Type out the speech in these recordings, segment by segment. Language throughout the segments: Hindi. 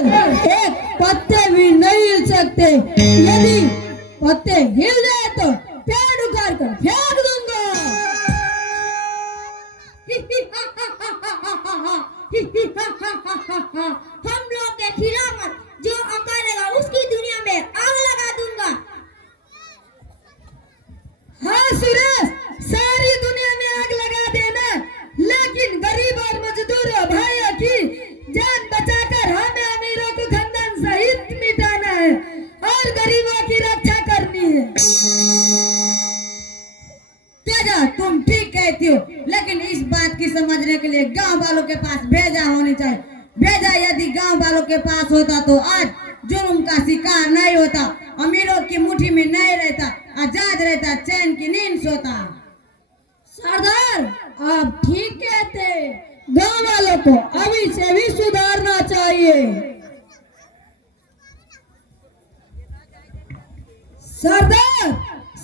एक पत्ते भी नहीं हिल सकते। यदि पत्ते हिल जाए तो पेड़ उखाड़ कर फेंक दूंगा। हम लोग के खिलाफ जो अकालेगा उसकी दुनिया में आग लगा दूंगा। हाँ सुरेश, सारी दुनिया में आग लगा देना, लेकिन गरीब और मजदूर भाइयों की जान बचाकर हमें अमीरों को खानदान सहित मिटाना है और गरीबों की रक्षा करनी है। तेजा, तुम ठीक कहती हो, लेकिन इस बात की समझने के लिए गांव वालों के पास भेजा होनी चाहिए। भेजा यदि गांव वालों के पास होता तो आज जुर्म का शिकार नहीं होता, अमीरों की मुट्ठी में नहीं रहता, आजाद रहता, चैन की नींद सोता। सरदार, आप ठीक कहते, गांव वालों को अभी से भी सुधारना चाहिए। सरदार,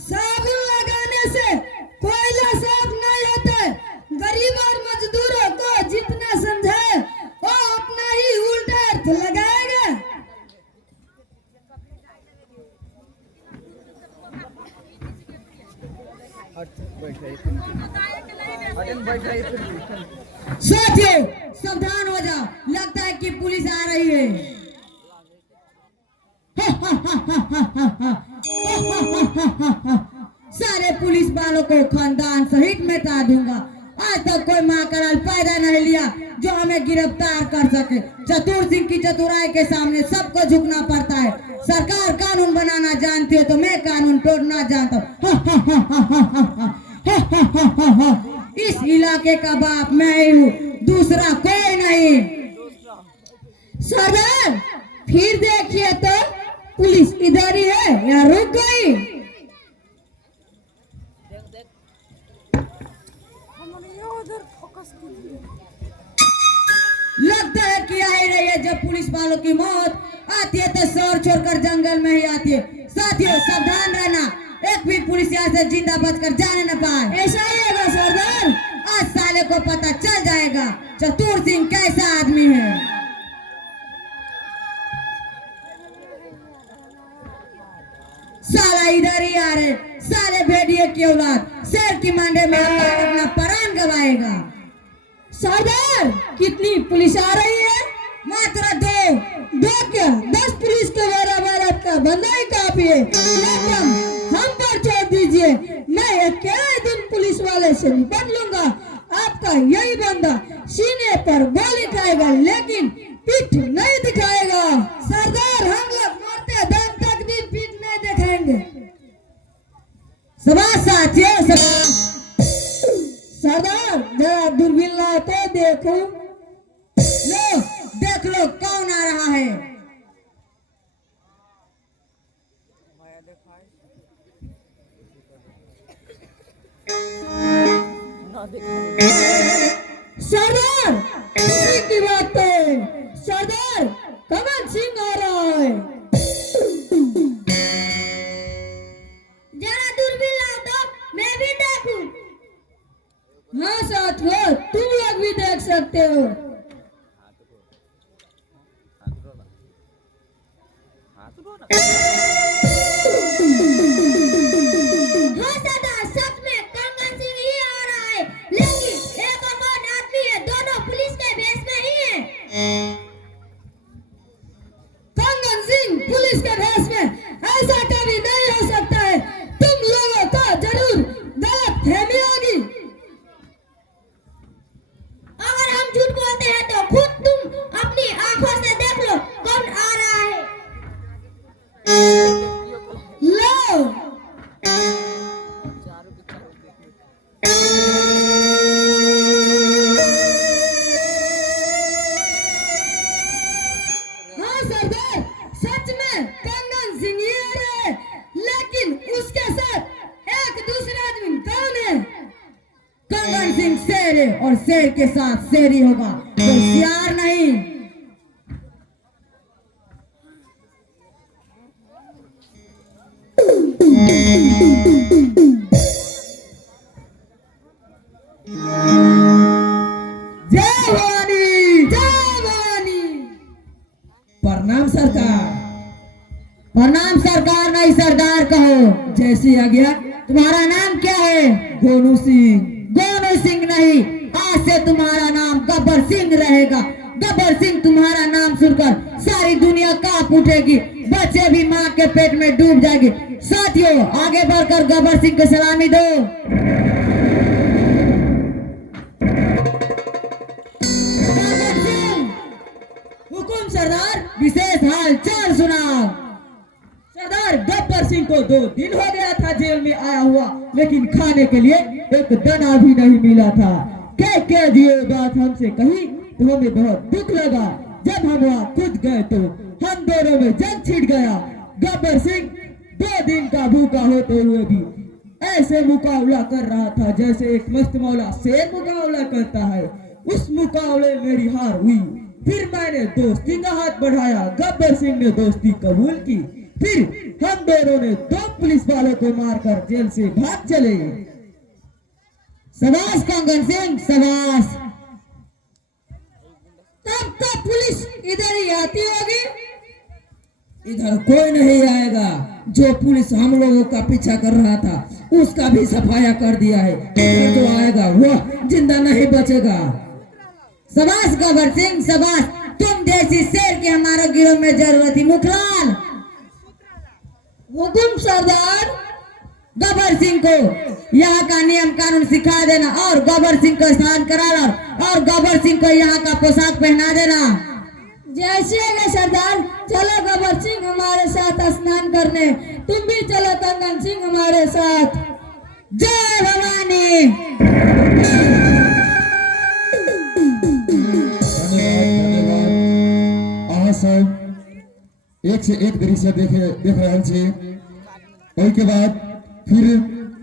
साबुन लगाने से कोयला साफ नहीं होता है। गरीब और मजदूरों को जितना समझाए वो उतना ही उल्टा अर्थ लगाएगा। साथियों, सावधान हो जाओ, लगता है कि पुलिस आ रही है। सारे पुलिस वालों को खानदान सहित मिटा दूंगा। आज तक कोई महाकराल पैदा नहीं लिया जो हमें गिरफ्तार कर सके। चतुर सिंह की चतुराई के सामने सबको झुकना पड़ता है। सरकार कानून बनाना जानती है तो मैं कानून तोड़ना जानता हूँ। इस इलाके का बाप मैं ही हूँ, दूसरा कोई नहीं। सरदार, फिर देखिए तो पुलिस इधर ही है या रुक गई? लगता है कि आ ही रही है। जब पुलिस वालों की मौत आती है तो शहर छोड़कर जंगल में ही आती है। साथियों, सावधान रहना, एक भी पुलिस यहाँ से जिंदा बचकर जाने न पाए। ऐसा ही होगा सरदार, आज साले को पता चल जाएगा चतुर सिंह कैसा आदमी है। साला इधर ही आ रहे, साले भेड़िए की औलाद, शेर की मांडे में अपना प्राण गवाएगा। सरदार, कितनी पुलिस आ रही है? मात्र दो क्या 10 पुलिस के बराबर आपका बंदा ही काफी है। लेकिन हम पर छोड़ दीजिए, मैं अकेले दिन पुलिस वाले से निपट लूंगा। आपका यही बंदा सीने पर गोली खाएगा लेकिन पीठ नहीं दिखाएगा। सरदार, हम लोग मरते दम तक भी पीठ नहीं दिखाएंगे। शाबाश साथियों, शाबाश। सरदार, जरा दूरबीन लाओ तो देखो। लो, देख लो कौन आ रहा है। सरदार, खुशी की बात है। सरदार, कमल सिंह आ रहा है। जरा दूरबीन लाओ तो मैं भी देखूं। हाँ साथियों, तुम लोग भी देख सकते हो। हाँ सरदार, सच में कंगन सिंह ही आ रहा है, लेकिन एक और आदमी है, दोनों पुलिस के भेष में ही है। कंगन सिंह पुलिस के भेष में? ऐसा कभी नहीं हो सकता है। तुम लोगों को जरूर गलत फहमी होगी। अगर हम झूठ बोलते हैं तो खुद तुम अपनी आंखों से देख लो कौन आ रहा है। लो, हाँ सरदार, सच में कंगन सिंह ही आ रहा है, लेकिन उसके साथ एक दूसरा आदमी कौन है? कंगन सिंह शेर है और शेर के साथ शेर ही होगा, कोई सियार नहीं। जय भवानी, जय भवानी। प्रणाम सरकार। प्रणाम सरकार नहीं सरदार कहो। जैसी आज्ञा। तुम्हारा नाम क्या है? गोनू सिंह। गोनू सिंह नहीं, आज से तुम्हारा नाम गब्बर सिंह रहेगा। गब्बर सिंह तुम्हारा नाम सुनकर सारी दुनिया कांप उठेगी, बच्चे भी माँ के पेट में डूब जाएगी। साथियों, आगे बढ़कर गब्बर सिंह को सलामी दो। गब्बर सिंह, हुकुम सरदार। विशेष हाल चाल सुनाओ। सरदार, गब्बर सिंह को 2 दिन हो गया था जेल में आया हुआ, लेकिन खाने के लिए एक दाना भी नहीं मिला था। कह दिए बात हमसे कही तो हमें बहुत दुख लगा। जब हम वहाँ कूद गए तो हम दोनों में जंग छिड़ गया। गब्बर सिंह 2 दिन का भूखा होते हुए भी ऐसे मुकाबला कर रहा था जैसे एक मस्त मौला शेर मुकाबला करता है। उस मुकाबले में मेरी हार हुई। फिर मैंने दोस्ती का हाथ बढ़ाया, गब्बर सिंह ने दोस्ती कबूल की। फिर हम दोनों ने 2 पुलिस वालों को मारकर जेल से भाग चले। शाबाश कंगन सिंह, शाबाश। तब तो पुलिस इधर ही आती होगी। इधर कोई नहीं आएगा। जो पुलिस हम लोगों का पीछा कर रहा था उसका भी सफाया कर दिया है। जो आएगा वह जिंदा नहीं बचेगा। शाबाश गब्बर सिंह, शाबाश। तुम जैसी शेर की हमारे गिरोह में जरूरत थी। मुखलाल, हुकुम सरदार। गब्बर सिंह को यहाँ का नियम कानून सिखा देना और गब्बर सिंह को स्नान कराना और गब्बर सिंह को यहाँ का पोशाक पहना देना। जैसे है सरदार। चलो गब्बर सिंह हमारे साथ स्नान करने। तुम भी चलो कंगन सिंह हमारे साथ। जय भवानी। अहाँ सब एक से एक दृश्य देख रहे छी। ओहि के बाद फिर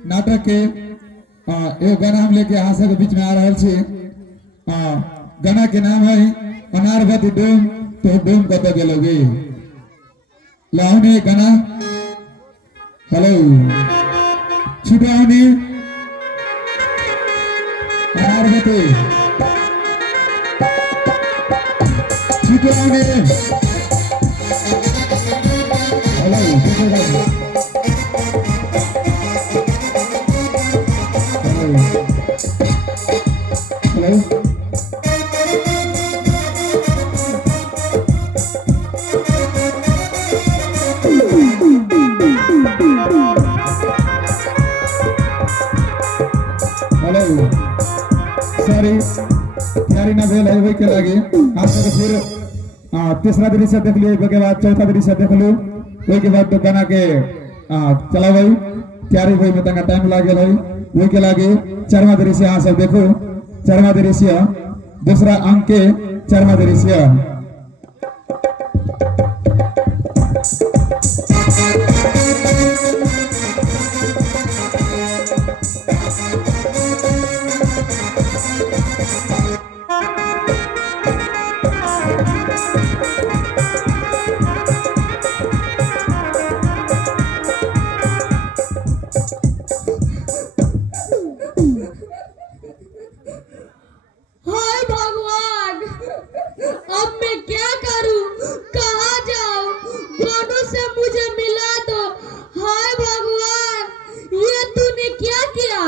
नाटक के एगो गाना हम लेके अहाँ सबके बीच में आ रहा छी। गाना के नाम है अनारवती डोम तो डोम कत गेलोगे। लाउने गाना। हेलो छिपाउने अनारवती छिपाउने। हेलो हेलो सॉरी तैयारी ना भेल है के लागे आप सब फिर तीसरा दृश्य देख लियो। के बाद चौथा दृश्य देख लो। ओई के बाद तो गाना के चला भाई तैयारी भाई में तंगा टाइम लागल है। ओई के लागे 4वां दृश्य अहाँ सब देखो। 4वां दृश्य दूसरा अंक के 4वां दृश्य। हाय भगवान, अब मैं क्या करूं? कहाँ जाऊं? गोनू से मुझे मिला दो। हाय भगवान, ये तूने क्या किया?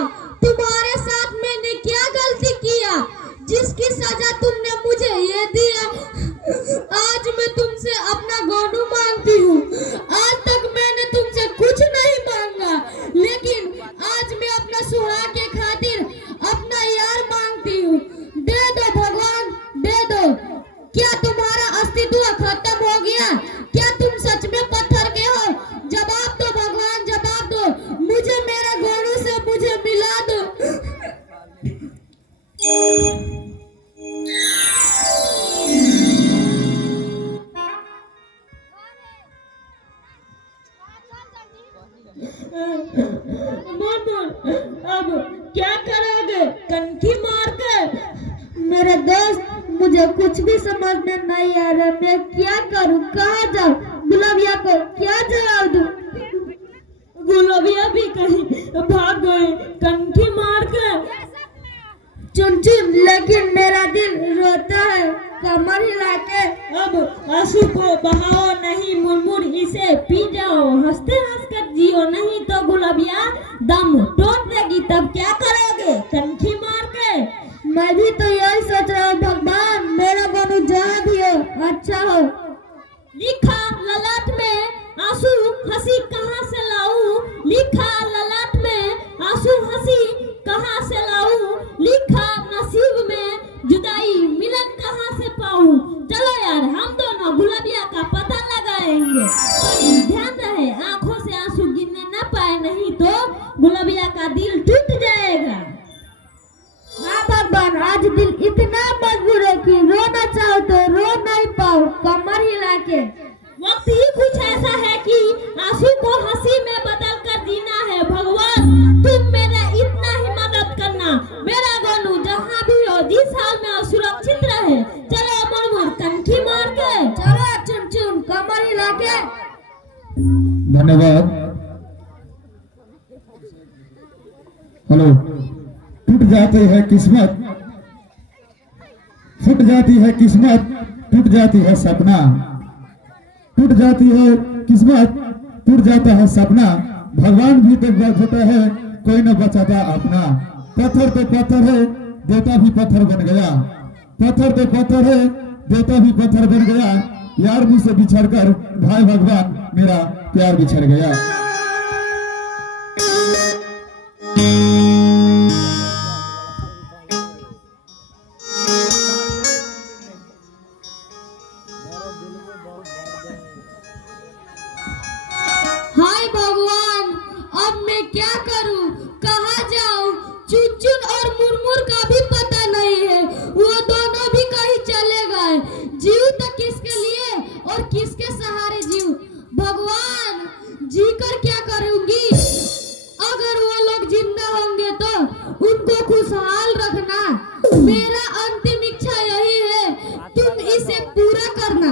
तुम्हारे साथ मैंने क्या गलती किया जिसकी सजा तुमने मुझे ये दिया? आज मैं तुमसे अपना गोनू मांगती हूँ। आज तक मैंने तुमसे कुछ नहीं मांगा, लेकिन आज मैं अपना सुहाग के खातिर अपना यार मांगती हूँ। दे दो भगवान, दे दो। क्या तुम्हारा अस्तित्व खत्म हो गया? क्या तुम सच में पत्थर के हो? जवाब दो भगवान, जवाब दो। मुझे मेरे गोनू से मुझे मिला दो। अब क्या करोगे? कनखी मार के? मेरे दोस्त, मुझे कुछ भी समझ में नहीं आ रहा। मैं क्या करूं? कहाँ जाऊं? गुलाबिया को क्या जवाब दूं? गुलाबिया भी कहीं भाग गई कनखी मार के। चुन चुन, लेकिन मेरा दिल रोता है। कमर हिला के। अब आंसू को बहाओ नहीं, मुरमुर इसे पी जाओ, हंसते हंस कर जियो, नहीं तो गुलाबिया दम तोड़ देगी, तब क्या करोगे कनखी मार के। मैं भी तो यही सोच रहा हूँ भगवान, मेरा गोनू जहाँ भी हो अच्छा हो। लिखा ललाट में आंसू हंसी कहाँ से लाऊं, लिखा ललाट में आंसू हंसी कहाँ से लाऊं, लिखा नसीब में जुदाई मिलन कहाँ से पाऊं। चलो यार हम दोनों गुलाबिया का पता लगाएंगे, पर ध्यान रहे आंखों से आंसू गिरने न पाए, नहीं तो गुलाबिया का दिल टूट जाएगा। हाँ भगवान, आज दिल इतना मजबूर है कि रोना चाहो तो रो नहीं पाओ कमर हिला के। वक्त ही कुछ ऐसा है कि आंसू को हंसी में बदल कर जीना है। भगवान तुम मेरा इतना ही मदद करना, मेरा गोनू जहाँ भी हो जिस हाल में हो सुरक्षित रहे। चलो मुरमुर कनखी मार के, चलो चुन चुन कमर हिला के। धन्यवाद। हेलो। टूट जाती है किस्मत, फूट जाती है किस्मत, टूट जाती है सपना, टूट जाती है किस्मत, टूट जाता है सपना, भगवान भी तो बचाता है, कोई न बचाता अपना। पत्थर तो पत्थर है, देवता भी पत्थर बन गया, पत्थर तो पत्थर है, देवता भी पत्थर बन गया, यार मुझसे बिछड़ कर भाई भगवान मेरा प्यार बिछड़ गया। हाय भगवान, अब मैं क्या करूं, कहाँ जाऊं। चुन और मुरमुर का भी पता नहीं है, वो दोनों भी कहीं चले गए। जीव तो किसके लिए और किसके सहारे जीव। भगवान जी कर क्या करूंगी, अगर वो लोग जिंदा होंगे तो उनको खुशहाल रखना। मेरा अंतिम इच्छा यही है, तुम इसे पूरा करना।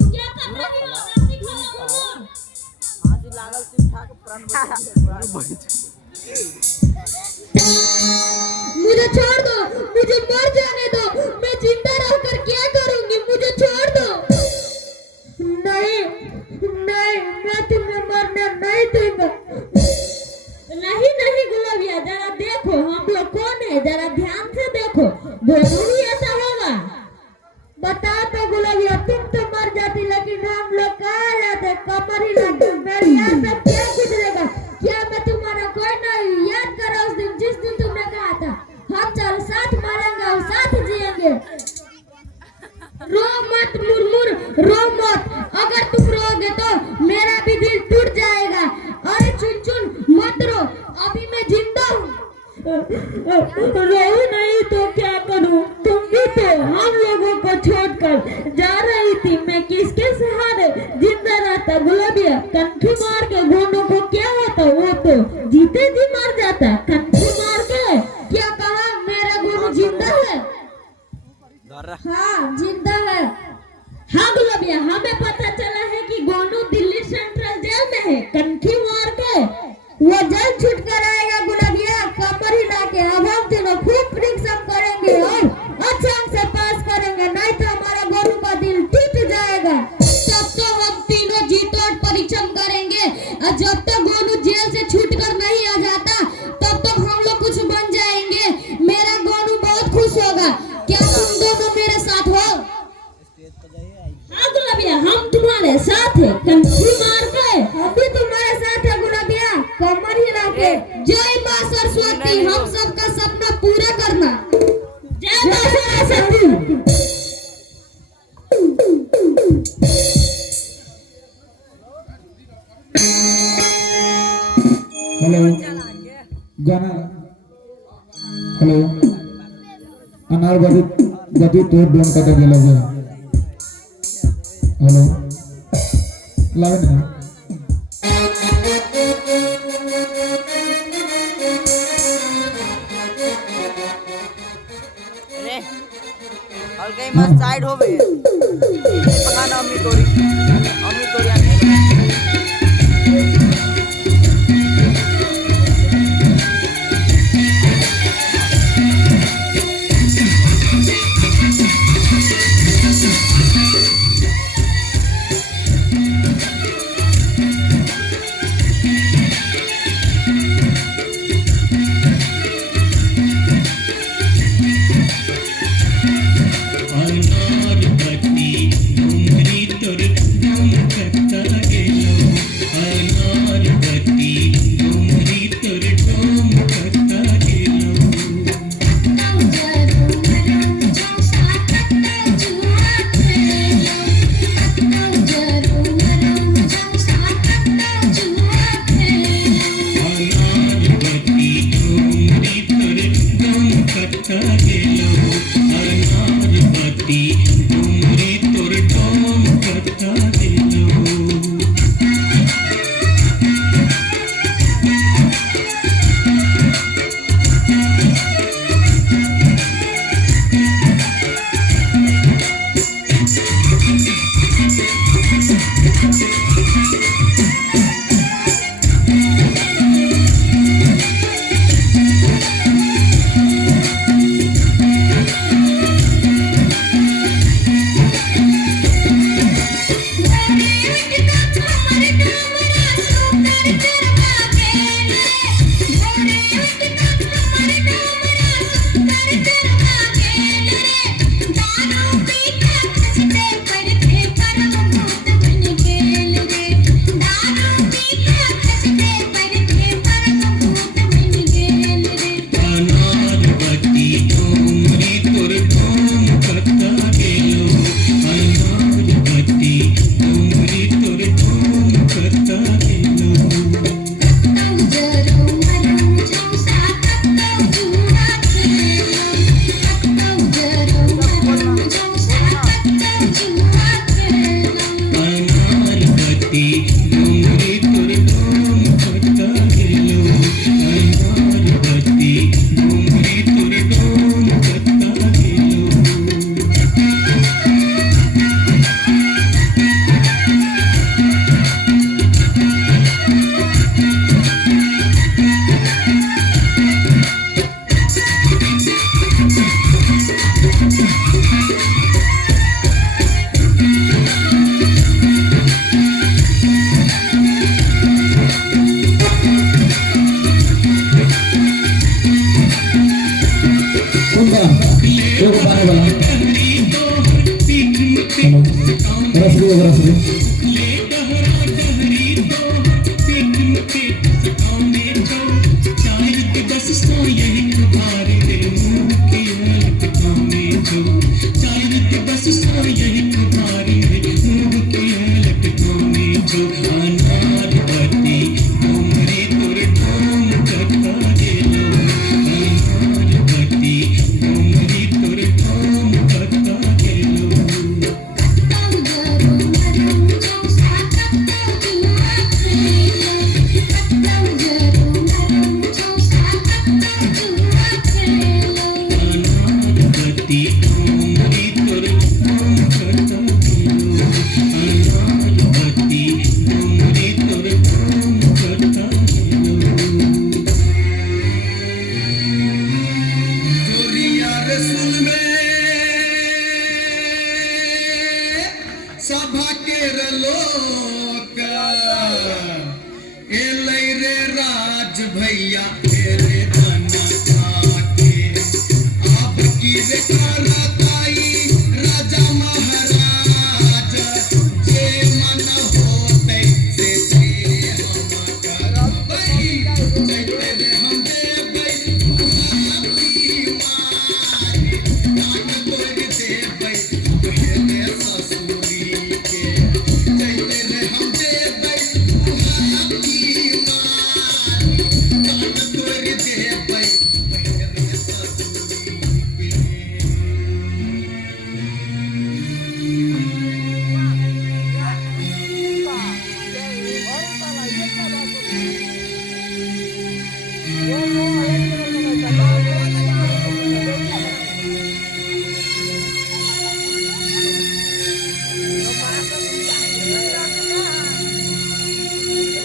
क्या कर रही हो आरती खाला मुरमुर। मुझे छोड़ दो, मुझे मर जाने दो, मैं जिंदा रहकर क्या करूंगी, मुझे छोड़ दो। नहीं नहीं, मैं तुम्हें मरने नहीं दूंगा। नहीं नहीं गुलाबिया, जरा देखो हम लोग कौन है, जरा ध्यान से देखो, दोनों ही ऐसा होगा। बता तो गुलाबिया, तुम तो मर जाती, लेकिन हम लोग कहाँ जाते, कमर ही लगते। मेरे यहाँ सब क्या गुजरेगा, क्या मैं तुम्हारा कोई नहीं। याद करो उस दिन जिस दिन तुमने कहा था हम चारों साथ मरेंगे और साथ जिएंगे। रो मत मुरमुर, रो मत, अगर तुम रोगे तो मेरा भी दिल टूट जाएगा। अरे चुन चुन मत रो, अभी मैं जिंदा हूँ। रो नहीं तो क्या करूं, तुम भी तो हम लोगों को छोड़कर जा रही थी, मैं किसके सहारे जिंदा रहता। गुलाबिया कनखी मार के गोनू को क्या होता, वो तो जीते जी मर जाता। कनखी मार के क्या कहा, मेरा गुरु जिंदा है? हाँ जिंदा है। हाँ गुलाबिया, हमें पता चला है कि गोनू दिल्ली सेंट्रल जेल में है। कनखी मार के वो जल्द छूट कर आएगा गुलाबिया, कमर हिला के। अब हम तीनों खूब परिश्रम करेंगे और अच्छे अंक से पास करेंगे, नहीं तो हमारा गोनू का दिल टूट जाएगा। तब तो हम तीनों जी तोड़ परिश्रम करेंगे, और जब तक गोनू जेल से छूट कर नहीं आ जाता तब तक हम लोग कुछ बन जाएंगे। मेरा गोनू बहुत खुश होगा। क्या तुम दोनों मेरे साथ हो? हाँ गुलाबिया, हम तुम्हारे साथ है। कनखी मार के हम भी तुम्हारे साथ है गुलाबिया, कमर हिला के। जय माँ सरस्वती, हम सबका सपना पूरा करना। जय मां सरस्वती। हेलो गाना। हेलो अनार गति तो दोन कटे गेलो है। हेलो लाइन है। कहीं मस्त साइड हो गए पकाना अम्मी तोड़ी आने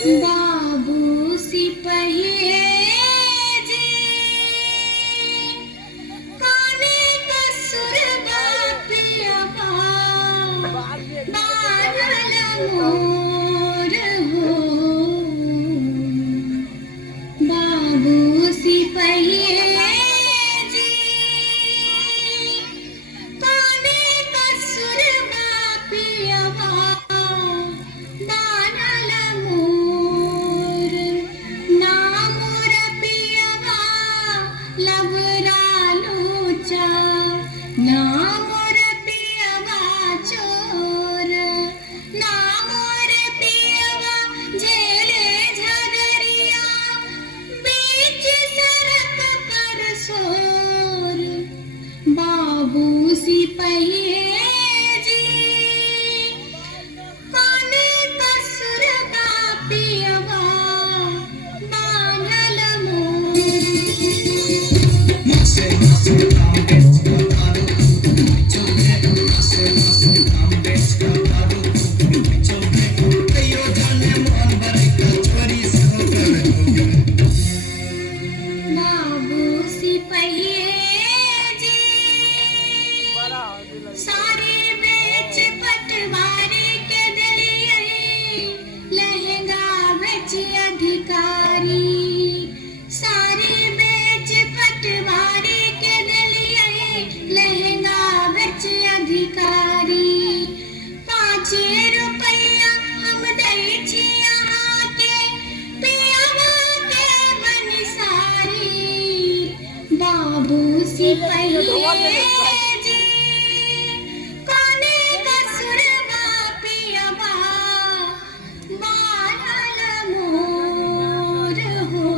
बाबू सिपहिए जी काने कसुर बापियवा बारल मोर हो बाबू सिपहिए जी काने कसुर बापियवा बारल मोर ना मोर पियवा लवरा लूचा ना मोर पियवा चोर ना मोर पियवा जेले झगड़िया बीच सड़क पर सोर बाबू सिपहिए जी काने कसुर बापियवा बांधल मोर बाबू सिपहिए जी सारे बेच पटवारी के दिलिए लहंगा बेच अधिकारी सारे बेच पटवारी के दिलिए लहंगा बेच अधिकारी 5 रुपया हम दै छी अहाँ के पियवा के बनिसारी बाबू सिपहिए जी काने कसुर बापियवा बारल मोर हो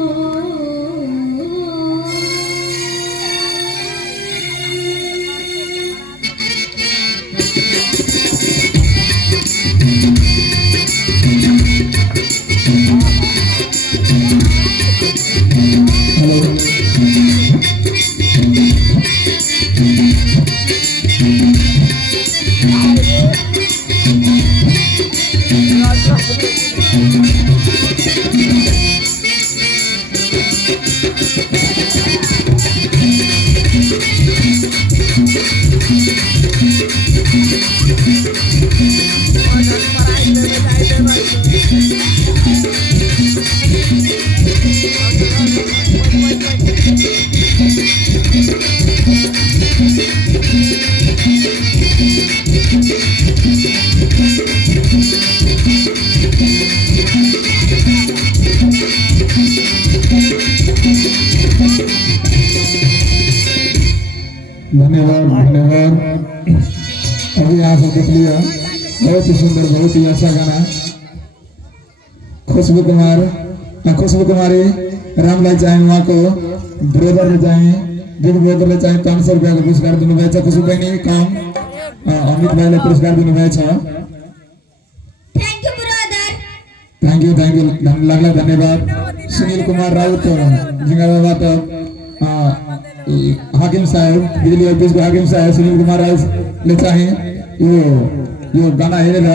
धन्यवाद धन्यवाद। अभी यहाँ से देख लिया, बहुत ही सुंदर, बहुत ही अच्छा गाना। खुशबू कुमारी रामलाल चाहे वहाँ को ब्रोदर ले जाए, बिग ब्रोदर ले जाए 500 रुपया का पुरस्कार दिनु भएछ। खुशबू बहिनी काम अमित भाइले पुरस्कार दिनु भएछ। Thank you brother thank you लागला धन्यवाद। सुनील कुमार राउत जिंगाबाद हाकिम साहब बिजली ऑफिस को हाकिम साहब सुनील कुमार राउत ले चाहे यो गाना हेरेर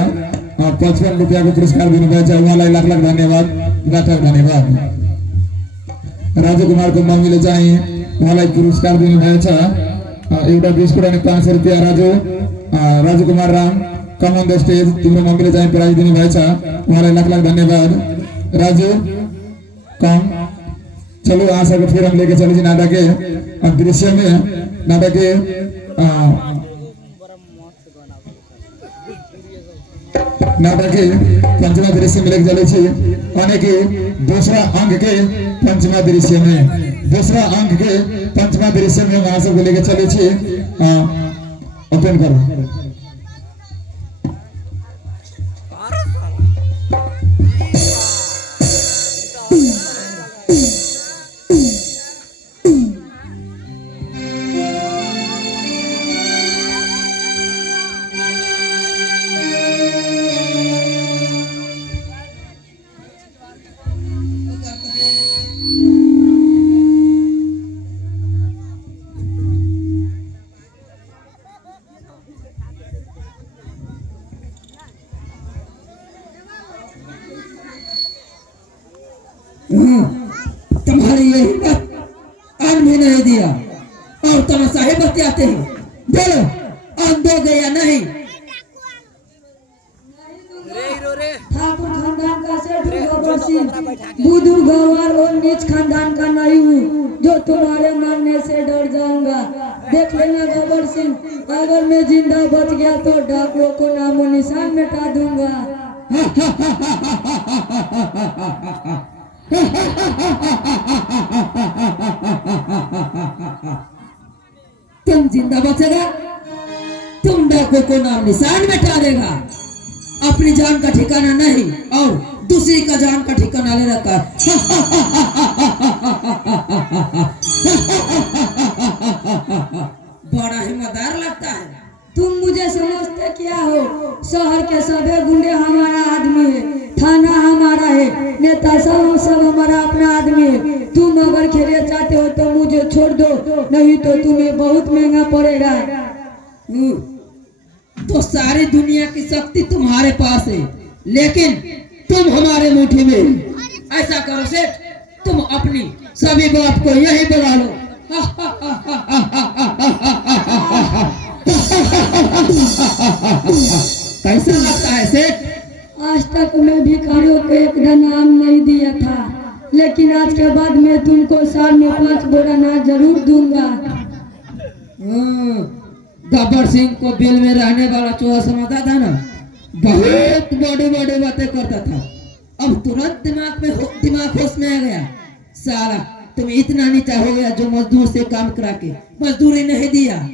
55 रुपया को पुरस्कार दिनु भएछ। उहाँलाई लाख धन्यवाद। राजू कुमार को मम्मीले चाहिँ उहाँलाई पुरस्कार दिनु भएछ। एउटा बिस्कुट अनि 500 रुपया राजू कुमार राम कम अन द स्टेज, तिम्रो मम्मीले चाहिँ प्राइज दिनु भएछ। उहाँलाई लाख धन्यवाद। राजू कम। चलो आशा को फिर हम लेके चले जी नाटक के दृश्य में। नाटक के पंचमा दृश्य में लेके चले छी अनेक दूसरा अंक के पंचमा दृश्य में। दूसरा अंक के पंचमा दृश्य में हम सबको लेके चले छी। ओपन करो। तुम्हारी ये हिम्मत अन्न भी नहीं दिया और तमाशा ही बतियाते हैं। बोलो अन्न दोगे या नहीं? ठाकुर खानदान का सेठ गबर सिंह, बुजुर्ग गौर और नीच खानदान का नहीं हूँ जो तुम्हारे मारने से डर जाऊंगा। देख लेना गबर सिंह, अगर मैं जिंदा बच गया तो डाकुओं को नामो निशान मिटा दूंगा। तुम जिंदा बचेगा, तुम डाकुओं को नाम निशान मिटा देगा, अपनी जान का ठिकाना नहीं और दूसरी का जान का ठिकाना ले रखा। बड़ा हिम्मतदार लगता है। तुम मुझे समझते क्या हो? शहर के सभी गुंडे हमारा आदमी है, थाना हमारा है, नेता सब हमारा अपना आदमी है। तुम अगर खेलना चाहते हो तो मुझे छोड़ दो, नहीं तो तुम्हें बहुत महंगा पड़ेगा। तो सारी दुनिया की शक्ति तुम्हारे पास है, लेकिन तुम हमारे मुट्ठी में। ऐसा करो सेठ, तुम अपनी सभी बात को यही बुला लो। कैसा लगता है सेठ? आज तक मैं भिखारियों को एक नाम नहीं दिया था, लेकिन आज के बाद मैं तुमको साल में 5 बोरा अनाज जरूर दूंगा। गब्बर सिंह को बिल में रहने वाला चूहा समझता था ना, बहुत बड़े बड़े बातें करता था। अब तुरंत दिमाग होश में आ गया। साला तुम इतना नीचा हो गया जो मजदूर से काम करा के मजदूरी नहीं दिया।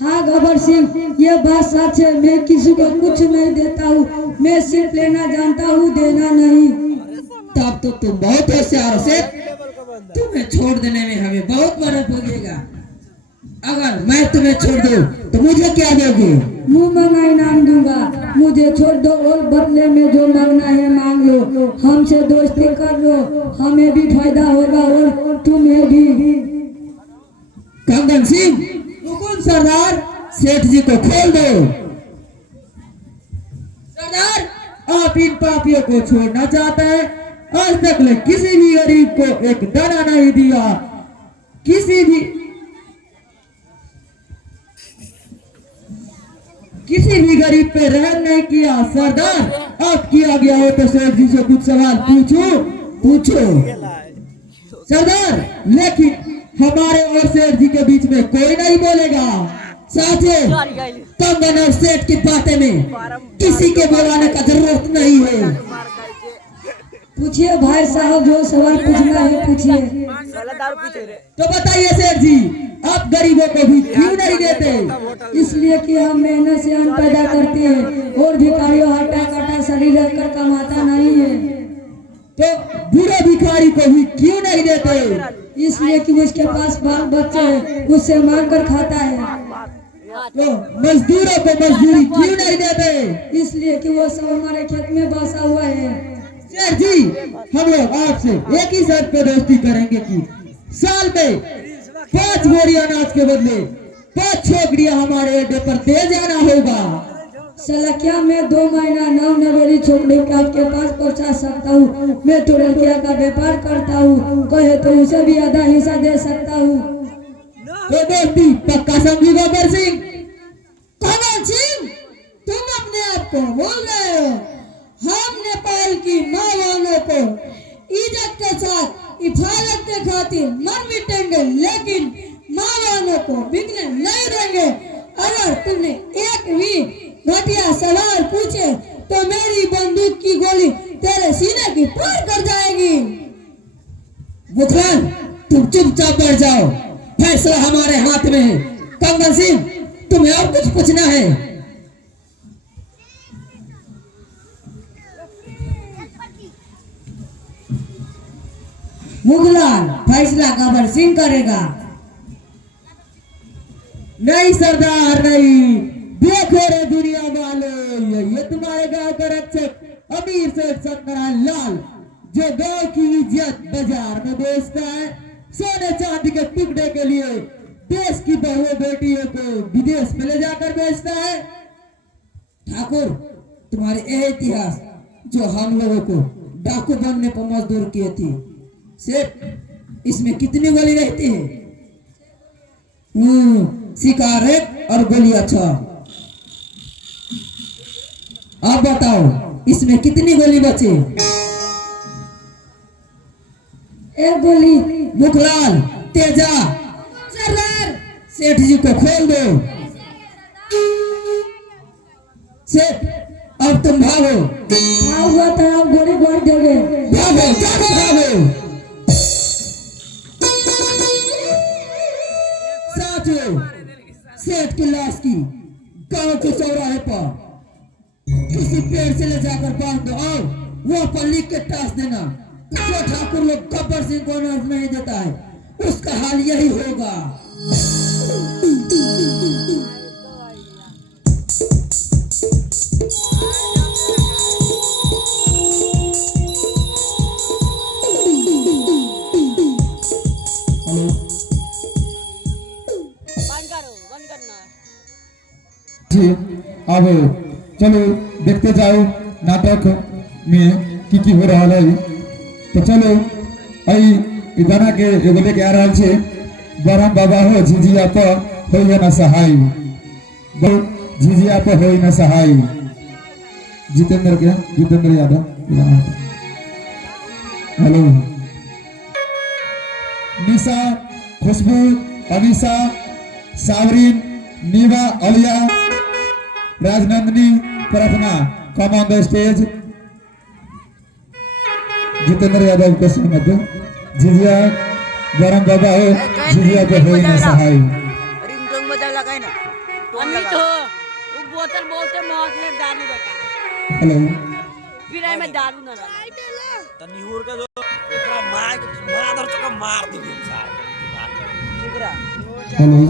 हाँ गब्बर सिंह, ये बात सच है। मैं किसी को कुछ नहीं देता हूँ, मैं सिर्फ लेना जानता हूँ, देना नहीं। तब तो तुम बहुत होशियार हो सेठ। तुम्हें छोड़ देने में हमें बहुत बर्फ लगेगा। अगर मैं तुम्हें छोड़ दूं तो मुझे क्या दोगे? मुंह मंगा इनाम दूंगा। मुझे छोड़ दो और बदले में जो मांगना है मांग लो। हमसे दोस्ती कर लो, हमें भी फायदा होगा और तुम्हें भी। कंगन सिंह, हुकुम सरदार, सेठ जी को खोल दो। सरदार, आप इन पापियों को छोड़ना चाहते हैं? आज तक ले किसी भी गरीब को एक दाना नहीं दिया, किसी भी गरीब पे रहम नहीं किया। सरदार, आप किया गया हो तो सेठ जी से कुछ सवाल पूछो। सरदार, लेकिन हमारे और सेठ जी के बीच में कोई नहीं बोलेगा। साथियों, कंगन और सेठ की बातें में किसी के बोलाने का जरूरत नहीं है। पूछिए भाई साहब, जो सवाल पूछना है पूछिए। तो बताइए सेठ जी, आप गरीबों को भी क्यों नहीं देते? इसलिए कि हम मेहनत से अन्न पैदा करते हैं और भिखारियों हटा कटा शरीर रखकर कमाता नहीं है। तो बूढ़े भिखारी को भी क्यों नहीं देते? इसलिए कि उसके पास बाल बच्चे हैं, उससे मांग कर खाता है। तो मजदूरों को मजदूरी क्यों नहीं देते? इसलिए कि वो सब हमारे खेत में बसा हुआ है। सेठ जी, हम लोग आपसे एक ही शर्त पे दोस्ती करेंगे कि साल में 5 बोरी अनाज के बदले 5 छोकरियां हमारे अड्डे पर दे जाना होगा। साला क्या मैं 2 महीना 9 नवेली छोकरी का आपके पास पहुंचा सकता हूँ? मैं तो लड़कियां का व्यापार करता हूँ, कहे तो उसे भी आधा हिस्सा दे सकता हूँ। तो दोस्ती पक्का समझी गब्बर सिंह? कंगन सिंह, तुम अपने आप को बोल रहे हो? हम नेपाल की माँ वालों को इज्जत के साथ हिफाजत के खातिर मर मिटेंगे, लेकिन माँ वालों को बिकने नहीं देंगे। अगर तुमने एक भी घटिया सवाल पूछे तो मेरी बंदूक की गोली तेरे सीने की पार कर जाएगी। मुखलान, तुम चुपचाप बैठ जाओ, फैसला हमारे हाथ में है। कंगन सिंह, तुम्हें और कुछ पूछना है? मुगलान, फैसला गब्बर सिंह करेगा। नहीं सरदार, नहीं। देखो रे दुनिया वालों, ये तुम्हारे गांव का रक्षक अमीर सेठ सत्यनारायण लाल, जो गांव की इज्जत बाजार में बेचता है, सोने चांदी के टुकड़े के लिए देश की बहुओं बेटियों को विदेश में ले जाकर बेचता है। ठाकुर, तुम्हारे यह इतिहास जो हम लोगों को डाकू बनने पर मजदूर किए थी, सेठ इसमें कितनी गोली रहती है? सिगारेट और गोली। अच्छा आप बताओ इसमें कितनी गोली बची? एक गोली। मुखलाल, तेजा, सरदार सेठ जी को खोल दो। सेठ अब तुम भागो, हाँ हुआ था, आप गोली मार दोगे। भागो भागो भागो। साथियों, सेठ की लाश की गांव के चौराहे पर किसी पेड़ से ले जाकर बांध दो और वहाँ पर लिख के टास देना। जो ठाकुर लोग गब्बर सिंह को नर्फ नहीं देता है उसका हाल यही होगा। जी अब चलो देखते जाओ नाटक में की हो रहा है। तो चलो आई गाना के एगो लेके आ रहा छे, बरम बाबा हो झिझिया पर होइए न सहाय, झिझिया पर होई न सहाय। जितेंद्र यादव। हेलो निशा, खुशबू, अनिशा, सावरीन, नीवा, अलिया, राजनंदिनी, प्रार्थना, come on the stage. Jitendra Yadav को सुनत झिझिया बरम बाबा हो झिझिया पे होई न सहाय। रिंगटोन बजावला काय ना अम्मी तो वो बोतल बोलते मौत में दारू रखा। हेलो फिर में दारू न रखा। त निहुर का जो एकरा मार चका मार दी साहब। ठीक रहा। हेलो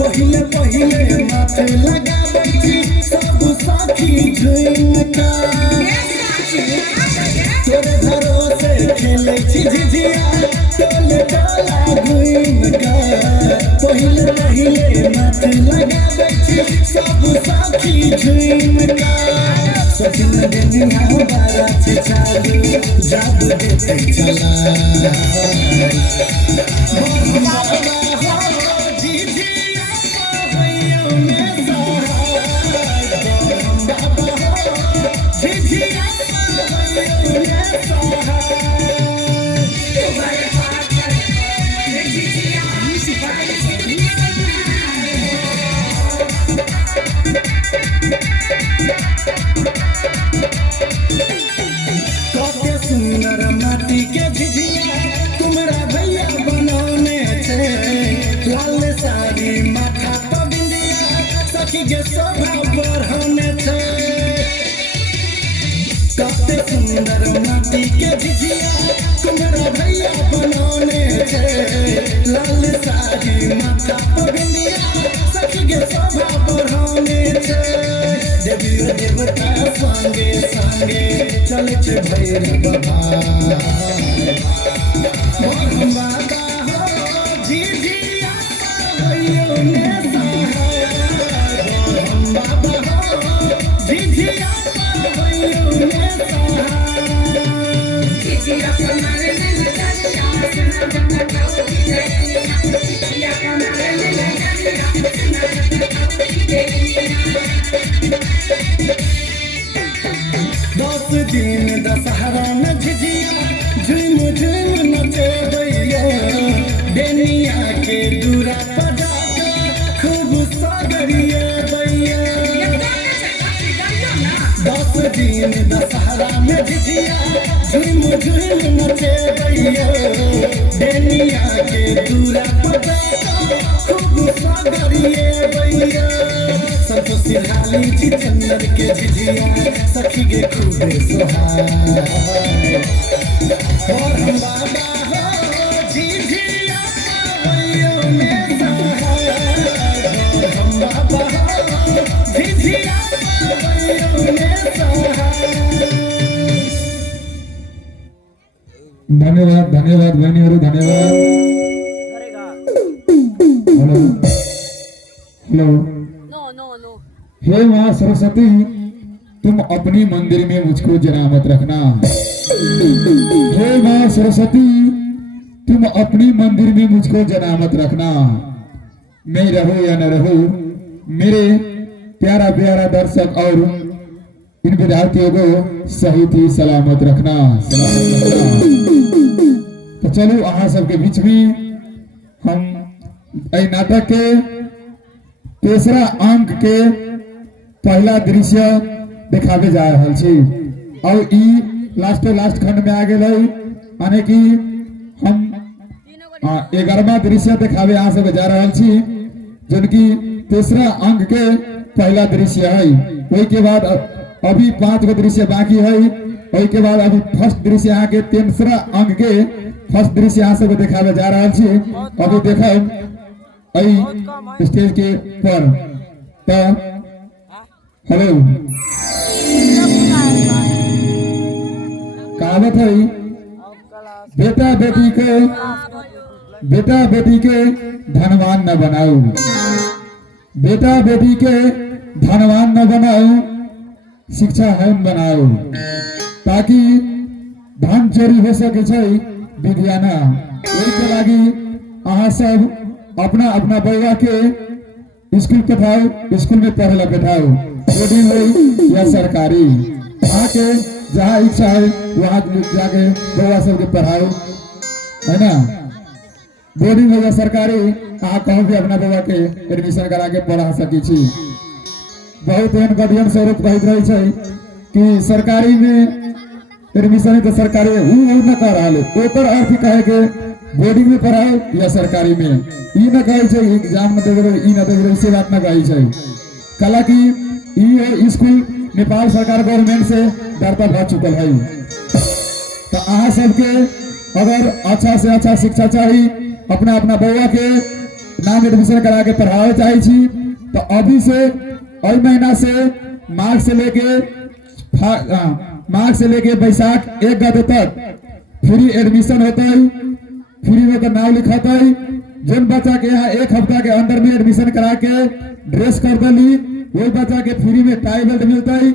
पहिले पहिले माथे लगाबी सब साथी झुमका तोरे भरोसे खेले छी झिझिया टोले टोला घुमका पहिले पहिले माथे लगाबी सब साथी झुमका सचिन देनिया बारात चालू जादू देते चला सुंदर माटी के झिझिया तुम्हारा भैया बनौने थे, लाल साड़ी माथा पर बिंदिया सखी के शोभा बढ़ाने थे। कते सुंदर माटी के झिझिया तुम्हारा भैया बनौने थे, लाल साड़ी माथा पर बिंदिया सखी के शोभा बढ़ाने थे। देवी देवता संगे संगे चले छे भैरव बाबा बरम बाबा हो झिझिया होइयो ने सहाय। बरम बाबा हो झिझिया होइयो ने सहाय। झिझिया कमारे में लगा शासन जन्नत की जय। झिझिया कमारे में लगा शासन दस दिन दशहरा न झिझिया झुम झुम नचे दैया, डेनिया के दूरा पजा खूब सागरिया दैया। 10 दिन दिन दशहरा में झिझिया झुम झुम नचे भैया बेनिया के दूरा पर बैठो खूब सागरिए भैया संतोष सिरहाली जी चंदन के झिझिया सखी के खूबे सोहाय और हम बाबा हो झिझिया भैया में सहाय और हम बाबा हो झिझिया भैया में सहाय। धन्यवाद धन्यवाद बहनीहरू धन्यवाद। Hello hello. No no no हे माँ सरस्वती, तुम अपनी मंदिर में मुझको जना मत रखना। हे माँ सरस्वती, तुम अपनी मंदिर में मुझको जना मत रखना। मैं रहूं या न रहूं, मेरे प्यारा प्यारा दर्शक और इन विद्यार्थियों को सही थी सलामत रखना, सलामत रखना। तो चलो अहाँ सबके बीच में हम एहि नाटक के तेसरा अंक के पहला दृश्य दिखावे जा रहल छी और ई लास्ट खंड में आ गेल है, माने कि हम 11वां दृश्य दिखावे अहाँ सब जा रहल छी, जोन की तीसरा अंक के पहला दृश्य है। वही के बाद अभी 5 गो दृश्य बाकी है। वही के बाद अभी फर्स्ट दृश्य यहाँ के तीसरा अंक के फर्स्ट दृश्य यहाँ सब दिखावे जा रहा छी। अभी देखो स्टेज के पर तो हेलो कहावत है, बेटा बेटी के धनवान न बनाओ, बेटा बेटी के धनवान न बनाओ, शिक्षा हम बनाओ, ताकि धन चोरी हो सके छै विद्या न। एहि के लागी अहाँ सब अपना अपना बउआ के स्कूल पठाओ, स्कूल में पढ़े ला बैठाओ, बोर्डिंग हो या सरकारी, अहाँ के जहाँ इच्छा है वहाँ जाके बउआ सबके पढ़ाओ, है ना। बोर्डिंग हो या सरकारी, अहाँ कहूँ भी अपना बउआ के एडमिशन करा के पढ़ा सकी छी। बहुत एहन गार्जियन स्वरूप कहते रहे छै कि सरकारी में एडमिशन तो सरकारी न कर रहा है, ओकर अर्थ कहे के बोर्डिंग में पढ़ाओ या सरकारी में, ई न कहे छै एग्जाम न देवे ई न देवे, से बात न कहे छै। कला की ई स्कूल नेपाल सरकार गवर्नमेंट से डरता भ चुकल है। तो अहाँ सबके अगर अच्छा से अच्छा शिक्षा चाहिए, अपना अपना बउआ के नाम एडमिशन करा के पढ़ावे चाहिए छी, तो अभी से और महीना से मार्च से लेके बैसाख 1 गते तक फ्री एडमिशन होता है, फ्री में नाम लिखाता है। जिन बच्चा के यहाँ 1 हफ्ता के अंदर में एडमिशन करा के ड्रेस कर दली, वही बच्चा के फ्री में टाई बेल्ट मिलता है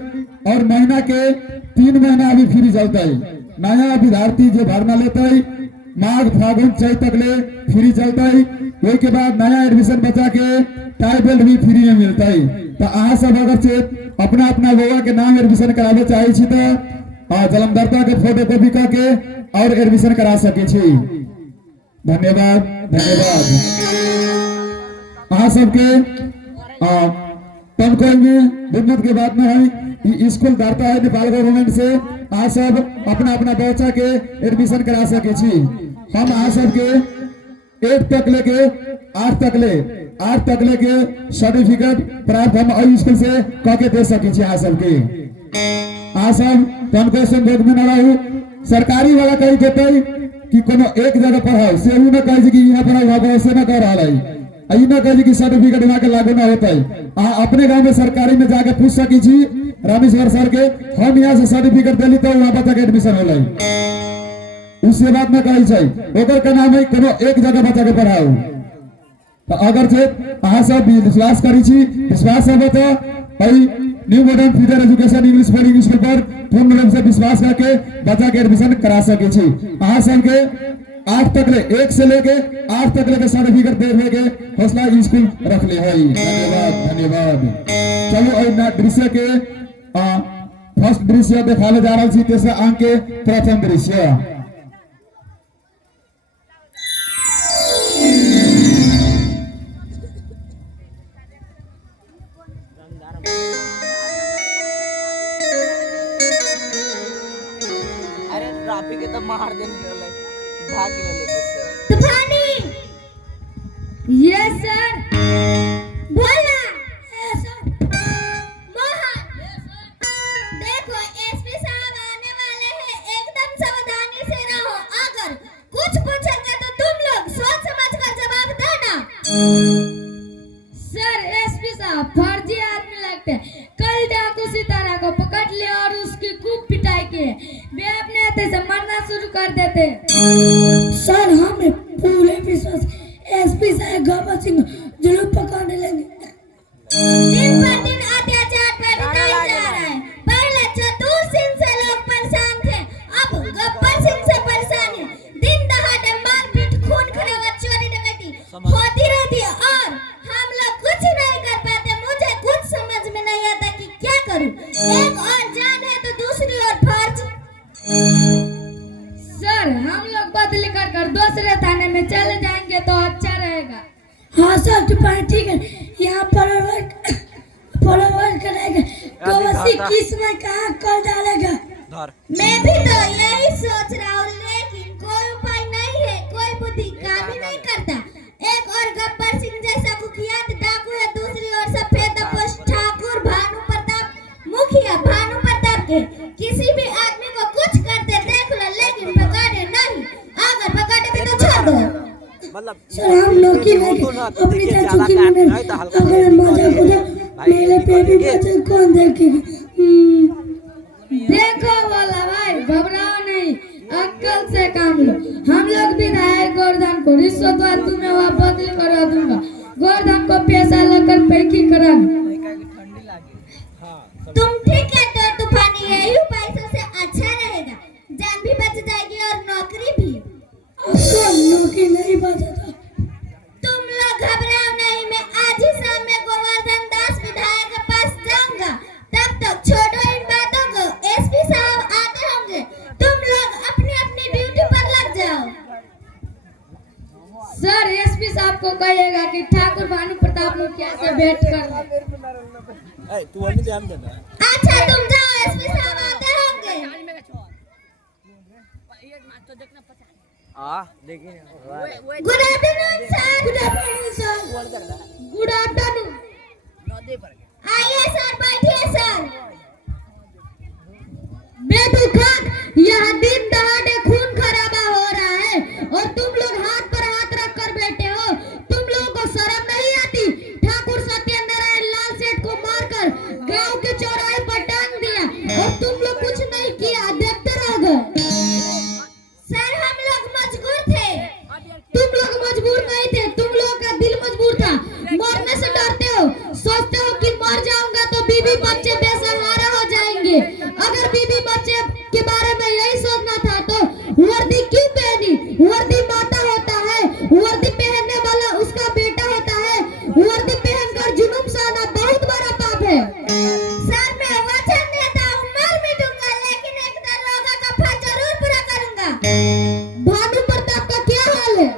और महीना के 3 महीना अभी फ्री चलता है। नया विद्यार्थी जो भरना लेता है माघ फागुन चैत तक ले फ्री चलता है। वही के बाद नया एडमिशन बच्चा के टाई बेल्ट भी फ्री में मिलता है। तो अहाँ सब अगर से अपना अपना बउआ के नाम एडमिशन करावे चाहे छी तो जलमदर्ता के फोटो कॉपी करके और एडमिशन करा सके छी। धन्यवाद धन्यवाद। अहाँ सबके तनको में दिक्कत के बात न है, स्कूल धरता है नेपाल गवर्नमेंट से, अहाँ सब अपना अपना बच्चा के एडमिशन करा सके छी। हम अहाँ सबके 8 तक लेके सर्टिफिकेट प्राप्त हम अई स्कूल से कह के दे सके छी। अहाँ सबके अहाँ सब तनको संभोग में न रहू। सरकारी वाला कही देते कि कोनो एक जगह पढ़ाओ, से न कहे कि यहाँ पढ़ाओ वहाँ पढ़ाओ, से न कह रहा है। आई न कहे कि सर्टिफिकेट वहाँ के लागू न होता है। अहाँ अपने गाँव में सरकारी में जाके पूछ सकी छी रामेश्वर सर के, हम यहाँ से सर्टिफिकेट दिली तो वहाँ बच्चा के एडमिशन होला, उससे बात न कही छै। ओकर का नाम है कोनो एक जगह बच्चा के पढ़ाओ। तो अगर से अहाँ सब विश्वास करी छी, विश्वास है तो new modern future education English boarding school पर पूर्ण रूप से विश्वास करके बच्चा के एडमिशन करा सके छी। अहाँ सबके 8 तक ले 1 से लेके 8 तक लेके सर्टिफिकेट दे के हौसला स्कूल रख ले है। धन्यवाद धन्यवाद। चलो दृश्य के फर्स्ट दृश्य दिखाने जा रहा छी, तीसरा अंक के प्रथम दृश्य। ट्रैफिक के तो मार देने लगे भाग गए लेके तूफानी यस सर बोलना यस सर मोहन देखो एसपी साहब आने वाले हैं एकदम सावधानी से रहो अगर कुछ पूछेंगे तो तुम लोग सोच समझ कर जवाब देना सर एसपी साहब फर्जी आदमी लगते हैं कल डाकू सितारा को पकड़ लिया और उसकी खूब पिटाई की वे अपने हाथे से मरना शुरू कर देते सर हमें पूरे विश्वास एसपी साहब गबर सिंह जरूर पकड़ने लेंगे। दिन पर दिन अत्याचार बढ़ता ही जा रहा है पहले चतुर सिंह से लोग परेशान थे अब गब्बर सिंह से परेशान है दिन दहाड़े मारपीट खून खराबा चोरी डकैती होती रहती है और हम लोग कुछ नहीं कर पाते मुझे कुछ समझ में नहीं आता कि क्या करूं एक और जान है तो दूसरी ओर फर्ज सर हम लोग बदली कर दूसरे थाने में चले जाएंगे तो अच्छा रहेगा हाँ सर ठीक है यहाँ फॉलोवर करेगा तो वसी किस में कहाँ कर डालेगा। धर मैं भी तो यही सोच रहा हूँ लेकिन कोई उपाय नहीं है कोई बुद्धि काम ही नहीं करता एक और गब्बर सिंह जैसा कुख्यात डाकू है दूसरी ओर सफेद पोष ठाकुर भानु प्रताप मुखिया भानु प्रताप के किसी भी आदमी को कुछ करते देख लो लेकिन पकड़े नहीं अगर पकड़े भी तो छोड़ दो मतलब सर हम लोग की अपनी चाचू की मदद अगर मजा खुदा मेरे पे भी बच्चे कौन देखेगा। देखो वाला भाई घबराओ नहीं अक्कल से काम लो हम लोग विधायक गोवर्धन को रिश्वत तुम्हें वहाँ बदली करवा दूंगा गोवर्धन को पैसा लेकर पैकी करा तुम ठीक है तो तूफानी यही पैसों से अच्छा रहेगा जान भी बच जाएगी और नौकरी भी आपको नौकरी नहीं बचाता तुम लोग घबराओ नहीं मैं आज ही शाम में गोवर्धन दास विधायक के पास जाऊंगा तब तक छोड़ो इन बातों को एसपी साहब आते होंगे तुम लोग अपनी अपनी ड्यूटी पर लग जाओ सर एसपी साहब को कहिएगा कि ठाकुर भानु प्रताप मुखिया से भेंट कर ले ए तू अभी ध्यान देना अच्छा तुम जाओ एसपी साहब आते होंगे हां देखिए good afternoon sir good afternoon sir good afternoon आइए सर बैठिए सर बेदुखद यह दिन दहाड़े खून खराबा हो रहा है और तुम लोग हाथ पर हाथ रख कर बैठे हो तुम लोगों को शर्म नहीं आती ठाकुर सत्यनारायण लाल सेठ को मारकर गांव के चौराहे पर टांग दिया और तुम लोग कुछ नहीं किया देखते रह गए सर हम लोग मजबूर थे तुम लोग मजबूर नहीं थे तुम लोगों का दिल मजबूर था मरने से डरते हो सोचते हो कि मर जाऊंगा तो बीवी बच्चे बेसहारा हो जाएंगे अगर बीवी बच्चे के बारे में यही सोचना था तो वर्दी क्यों पहनी वर्दी माता होता है वर्दी पहनने वाला उसका बेटा होता है वर्दी पहनकर जुनून सहना बहुत बड़ा पाप है सर मैं वचन देता हूँ मर मिटूंगा लेकिन एक दरोगा का फर्ज जरूर पूरा करूंगा भानु प्रताप का क्या हाल है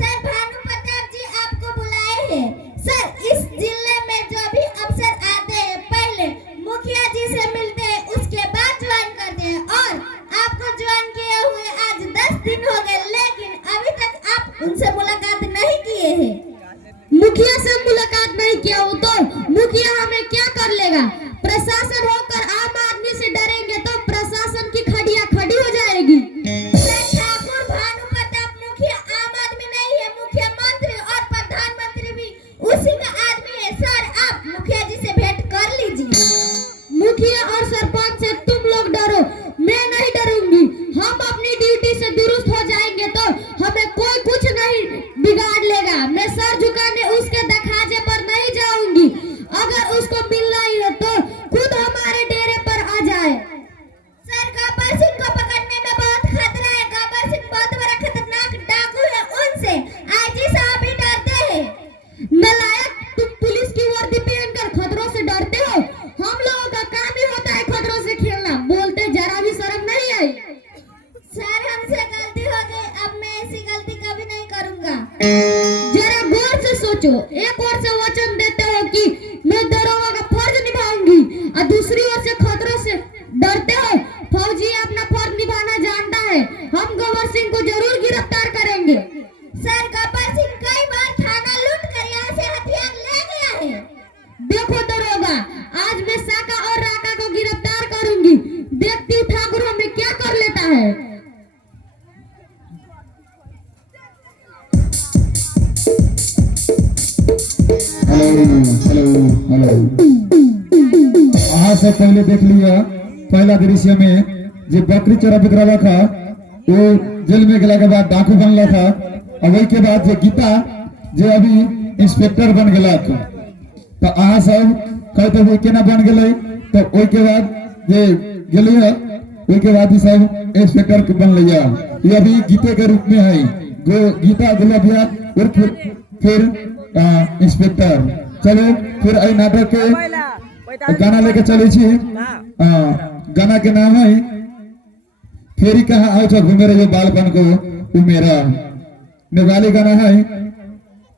सर भानु प्रताप जी आपको बुलाए हैं सर इस जिले में जो भी अफसर आते हैं पहले मुखिया जी से मिलते हैं उसके बाद ज्वाइन करते हैं और आपको ज्वाइन किए हुए आज 10 दिन हो गए लेकिन अभी तक आप उनसे मुलाकात नहीं किए हैं मुखिया से मुलाकात नहीं किया हो तो मुखिया हमें क्या कर लेगा प्रशासन होकर आम आदमी से डरेंगे तो प्रशासन की खड़िया खड़ी हो जाएगी हेलो हेलो। अहाँ सब पहले देख लिया पहला दृश्य में जो बकरी चोरा बिकरा था वो जेल में गला के बाद डाकू बनला था और वही के बाद जो गीता जो अभी इंस्पेक्टर बन गया तो अहाँ सब कहते हुए केना बन गए तो वही के बाद जे गेलिए वही के बाद ही सब इंस्पेक्टर बन लिया ये अभी गीते के रूप में है जो गीता गुलाबिया और फिर इंस्पेक्टर। चलो फिर आई नाटक के गाना लेके चले छी। गाना के नाम है फेरी कहाँ आओ छो घूमे रहे बालपन को वो मेरा नेपाली गाना है।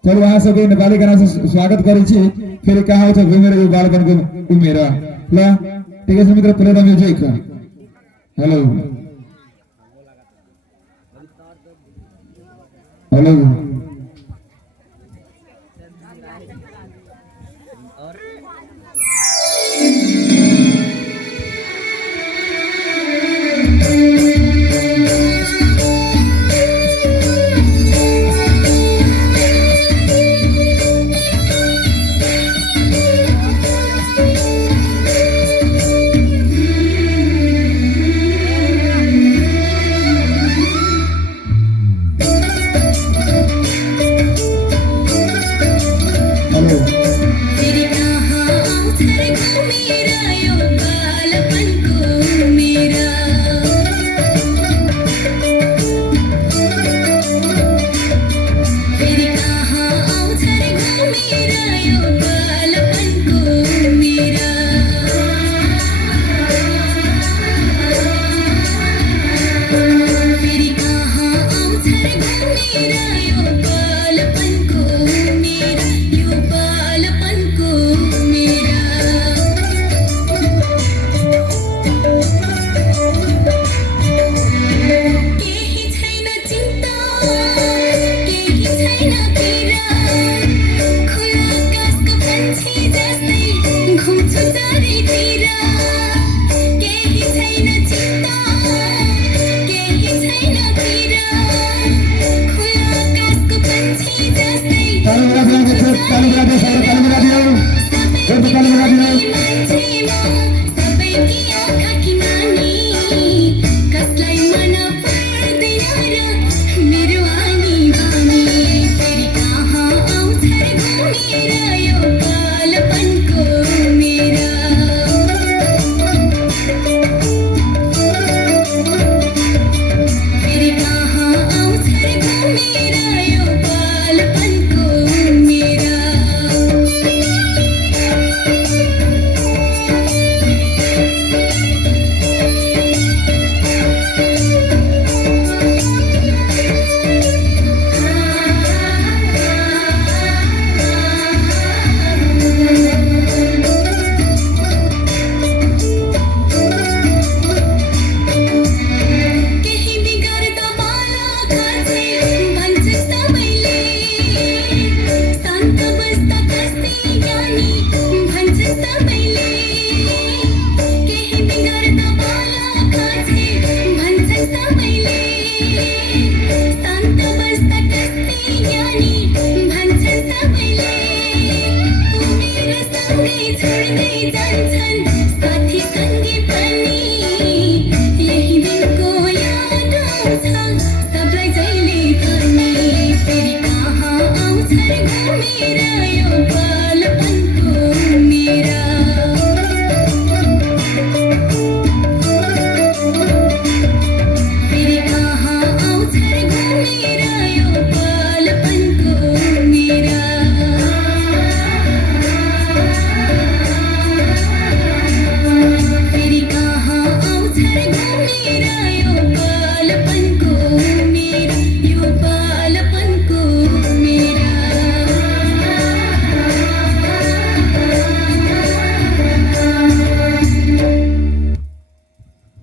चलो वहां से नेपाली गाना से स्वागत करे छी। फेरी कहाँ आओ छो घूमे रहे बालपन को वो मेरा ला ठीक है मित्र play the music. Hello hello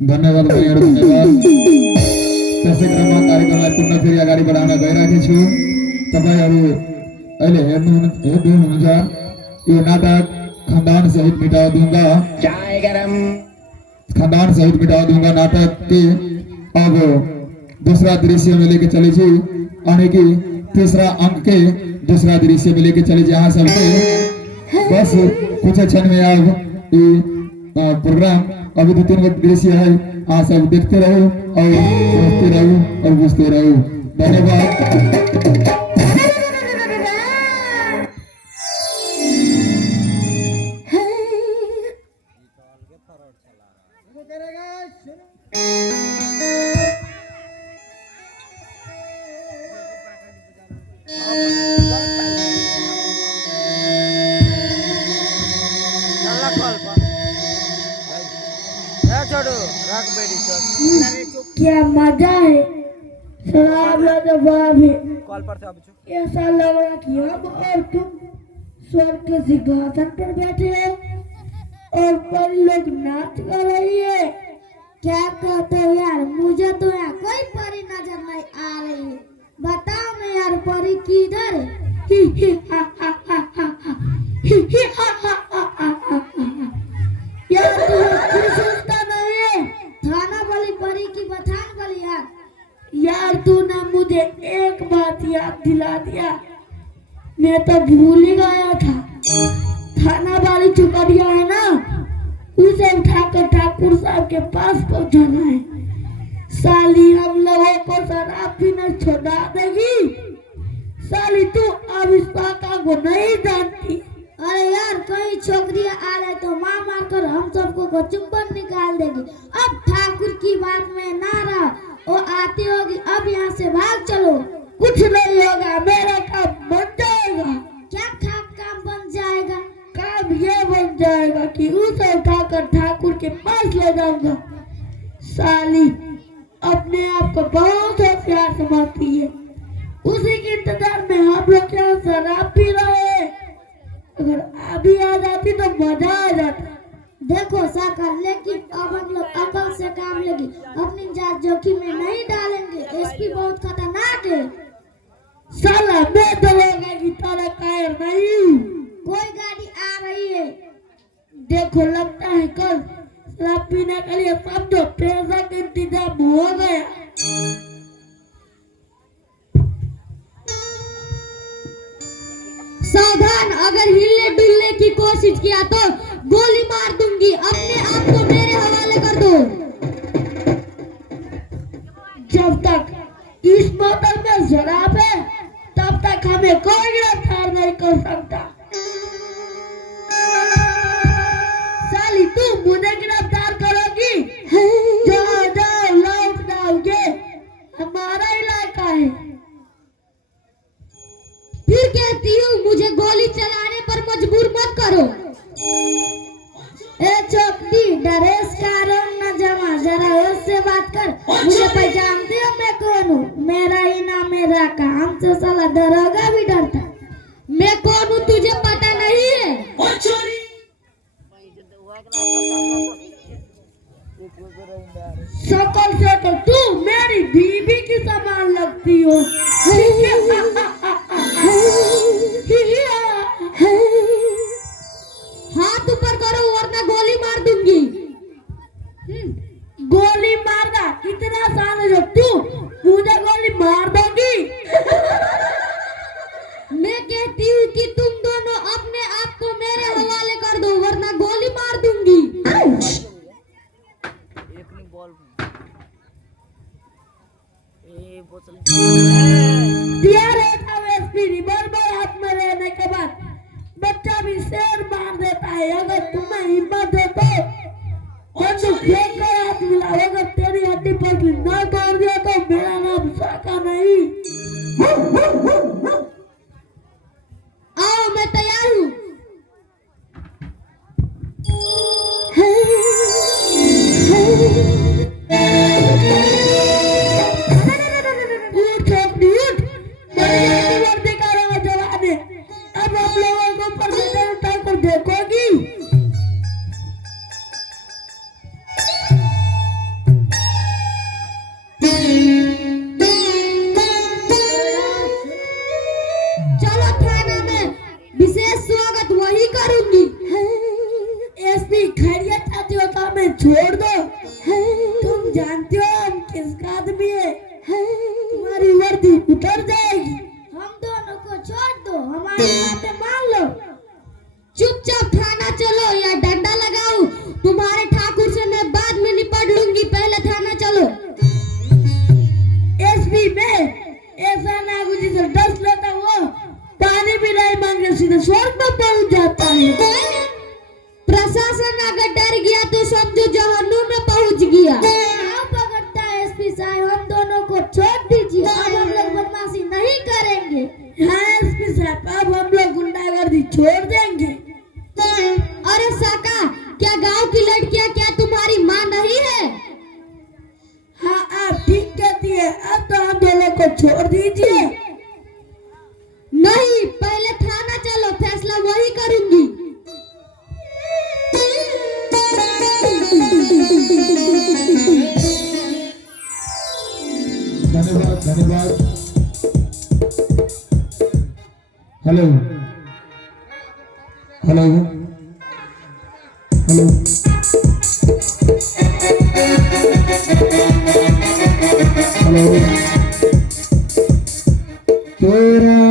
धन्यवाद धन्यवाद त्यसै क्रममा कार्यक्रमलाई पुनः फेरि अगाडि बढाउन गइरहेको छु। तपाईहरु अहिले हेर्दै हुनुहुन्छ यो नाटक खानदान सहित मिटा दूंगा खानदान सहित मिटा दूंगा नाटक के अब दूसरा दृश्य में लेके चले छी यानी कि तीसरा अंक के दूसरा दृश्य में लेके चले जहाँ सबके बस कुछ क्षण में अब ये प्रोग्राम अभी 2-3 गो दृश्य है, आप सब देखते रहो और समझते रहो और बुझते रहो। धन्यवाद। चला कॉल पर ए छोड़ो रख बेटी चल क्या मजा है शराब लाजवाब है। कॉल पर से अब चुप। ऐसा लग रहा कि हम और तुम स्वर्ग के सिंहासन पर बैठे हैं और पर लोग नाच कर रही है। क्या कहते हो यार, मुझे तो यहाँ कोई परी नजर नहीं आ रही है। बताओ ना यार, परी किधर है? ही ही हा हा हा हा हा। ही ही हा हा हा हा हा हा। यार तू कुछ सोचता नहीं है? थाना वाली परी की बथान वाली यार तू ना मुझे एक बात याद दिला दिया, मैं तो भूल ही गया था। थाना वाली चुकरिया है ना, उसे उठाकर ठाकुर साहब के पास पहुंचाना है। साली हम लोगों को शराब पीना छोड़ा देगी। साली तू अब इस पाका को नहीं जानती। अरे यार कई छोकरियां आ रहे तो मार मार कर हम सबको को चुंबन निकाल देगी। अब ठाकुर की बात में ना रहा, वो आती होगी। अब यहाँ से भाग चलो। कुछ नहीं होगा, मेरा काम बन जाएगा। क्या काम बन जाएगा? काम ये बन जाएगा कि उसे उठाकर ठाकुर के पास ले जाऊंगा। साली अपने आप को बहुत होशियार समझती है। उसी के इंतजार में हम लोग यहाँ शराब पी रहे हैं। अगर अभी आ जाती तो मजा आ जाता। देखो साकर, लेकिन अब हम लोग अकल से काम लेंगे, अपनी जान जोखिम में नहीं डालेंगे। एसपी बहुत खतरनाक है। साला मैं तो लोगों की तरह कायर नहीं। कोई गाड़ी आ रही है, देखो लगता है कल शराब पीने के लिए समझो पैसा का इंतजाम हो गया। सावधान, अगर हिलने डुलने की कोशिश किया तो गोली मार दूंगी। अपने आप को मेरे हवाले कर दो। जब तक इस बोतल में शराब है तब तक हमें कोई गिरफ्तार नहीं कर सकता। साली तू मुझे गिरफ्तार करोगी? जाओ जाओ, लौट जाओगे, हमारा इलाका है। फिर कहती हूँ मुझे गोली चलाने पर मजबूर मत करो। ए चौकटी, डरेस का रंग न जमा, जरा उससे बात कर। मुझे पहचानती हो मैं कौन हूँ? मेरा ही नाम है राका, हमसे साला दरोगा भी डरता। मैं कौन हूँ तुझे पता नहीं है? शकल से तो तू मेरी बीबी की समान लगती हो। हाथ ऊपर करो वरना गोली मार दूंगी। गोली मारना कितना आसान है? तू मुझे गोली मार दोगी? मैं कहती हूँ कि तुम दोनों अपने आप को मेरे हवाले कर दो वरना गोली मार दूंगी। रिवॉल्वर हाथ में रहने के बाद बच्चा भी शेर मार देता है। अगर तुम्हें हिम्मत है तो बंदूक फेंक कर हाथ मिलाओ। अगर तेरी हड्डी पसली ना तोड़ दिया तो मेरा नाम साका नहीं। आओ, मैं तैयार हूँ। अब हम लोगों को परमिशन उठाकर देखोगी। चलो थाना में विशेष स्वागत वही करूंगी। एसपी खैरियत चाहती हो तो हमें छोड़ दो। तुम जानते हो हम किसका आदमी है। तुम्हारी वर्दी उतर जाएगी। हम दोनों को छोड़ दो, हमारी बातें मान लो। चुप सीधे स्वर्ग में पहुंच जाता है। प्रशासन अगर डर गया तो समझो जहन्नुम में पहुंच गया। आप पकड़ता है एसपी साहब, हम दोनों को छोड़ दीजिए, अब हम लोग बदमाशी नहीं करेंगे। हाँ एसपी साहब, अब हम लोग गुंडागर्दी छोड़ देंगे। अरे साका, क्या गांव की लड़कियां क्या तुम्हारी माँ नहीं है? हाँ आप ठीक कहती है, अब तो हम दोनों को छोड़ दीजिए। नहीं, पहले थाना चलो, फैसला वही करूंगी। धन्यवाद धन्यवाद। हेलो हेलो हेलो हेलो, तेरा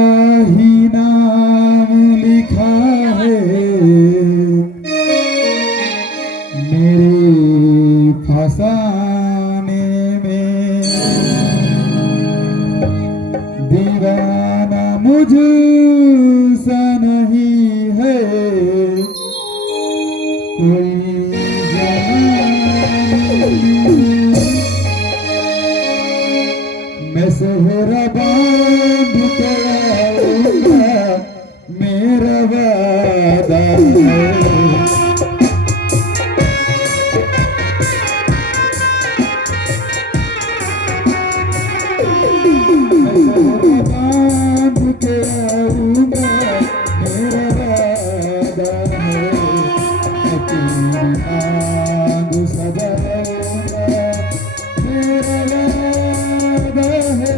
ही नाम लिखा है मेरे फसाने में, दीवाना मुझसा नहीं है कोई मैं सेहरा बांध के आऊंगा, मेरा वादा है। बांध के आऊंगा, मेरा वादा है। मैं तेरी मांग सजाऊंगा, मेरा वादा है।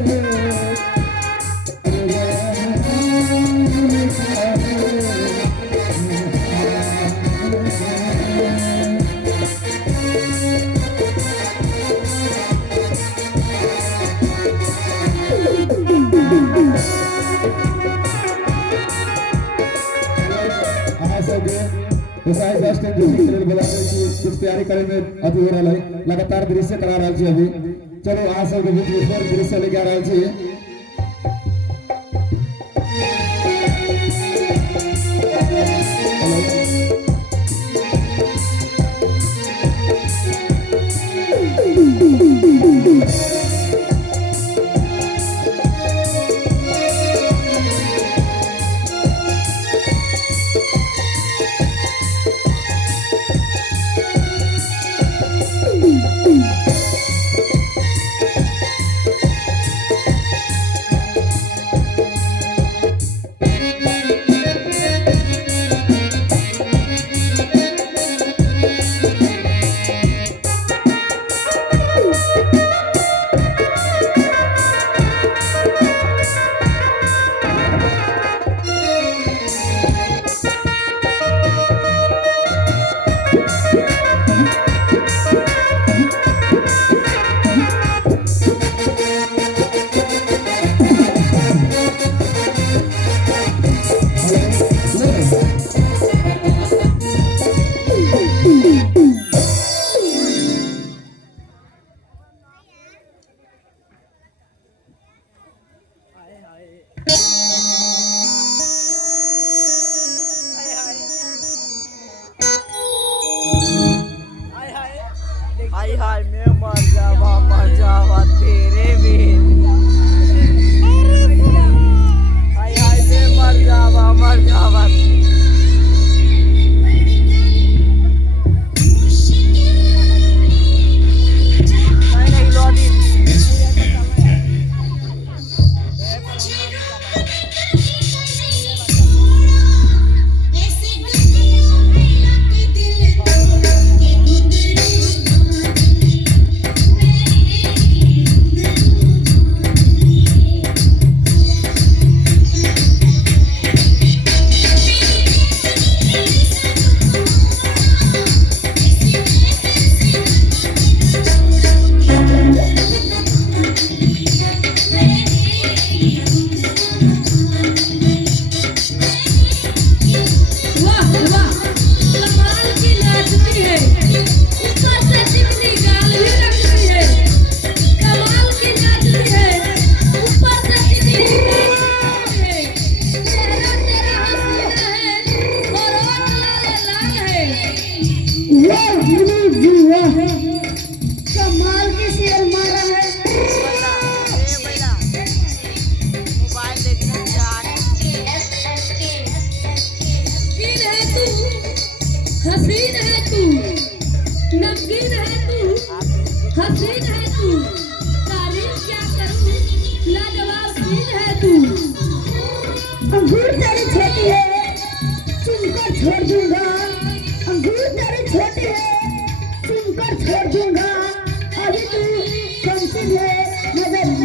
कुछ तैयारी करे में अभी हो रहा है, लगातार दृश्य करा रहा है अभी। चलो आज सब बीच में फिर दृश्य लेके आ रहा है।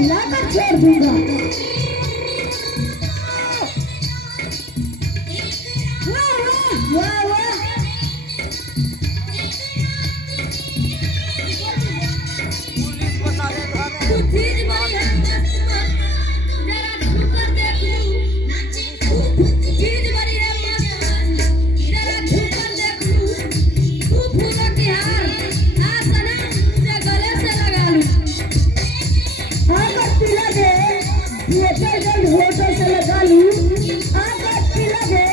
हिलाकर छोड़ दूंगा। वाह वाह वाह वाह। पुलिस बता दे घरे तू चीज बड़ी है मस्त मस्त, जरा छू कर देख लूं। चीज बड़ी है मस्त मस्त, जरा छू कर देख लूं। तू फूला की हार आ सनम तुझे गले से लगा लूं। आकर पिला दे थिएटर जल्द होटल से लगा लूं। आकर पिला दे